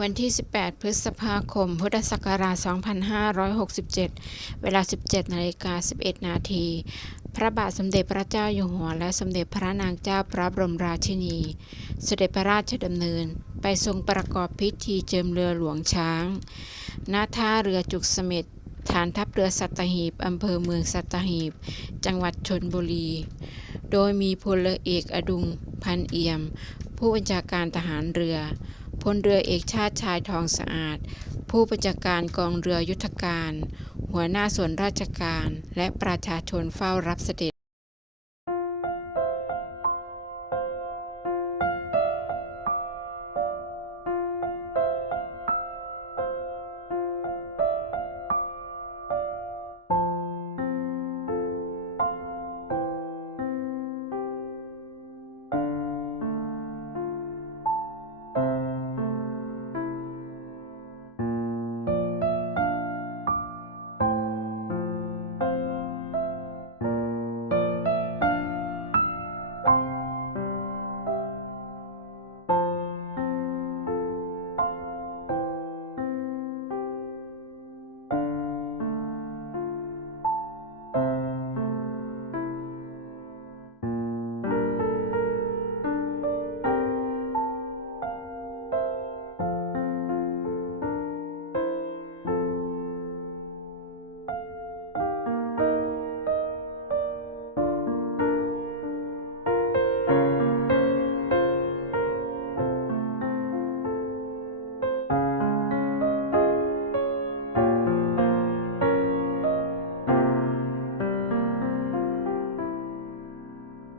วันที่ 18 พฤษภาคม พุทธศักราช 2567 เวลา 17นาฬิกา11 นาที พระบาทสมเด็จพระเจ้าอยู่หัว และสมเด็จพระนางเจ้าพระบรมราชินี เสด็จพระราชดำเนิน ไปทรงประกอบพิธีเจิมเรือหลวงช้าง ณ ท่าเรือจุกเสม็ด ฐานทัพเรือสัตหีบ อำเภอเมืองสัตหีบ จังหวัดชนบุรี โดยมีพลเอเอกอดุงพันเอี่ยม ผู้บัญชาการทหารเรือ พลเรือเอกชาติชายทองสะอาด ผู้บัญชาการกองเรือยุทธการ หัวหน้าส่วนราชการ และประชาชนเฝ้ารับเสด็จ